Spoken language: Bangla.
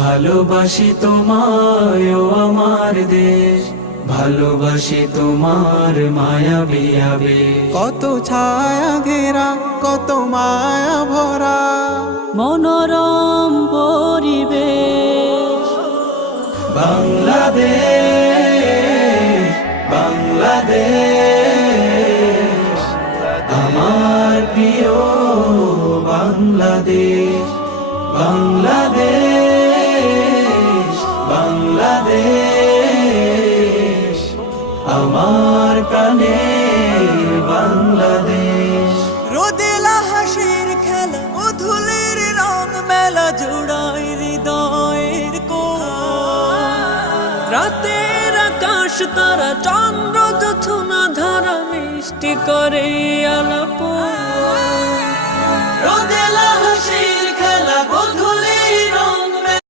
ভালোবাসি তোমায় ও আমার দেশ, ভালোবাসি তোমার মায়াবী আবেশ। কত ছায়া ঘেরা কত মায়া ভরা মনোরম পরিবেশ। বাংলাদেশ বাংলাদেশ আমার প্রিয় বাংলাদেশ। বাংলাদেশ বাংলাদেশ আমার প্রাণের বাংলাদেশ। রোদেলা হাসির খেলা ও ধুলির রং মেলা জোড়ায় হৃদয়ের রাতের আকাশ তারা চন্দ্র জোছনা ধারা মিষ্টি করে আলাপ। রোদেলা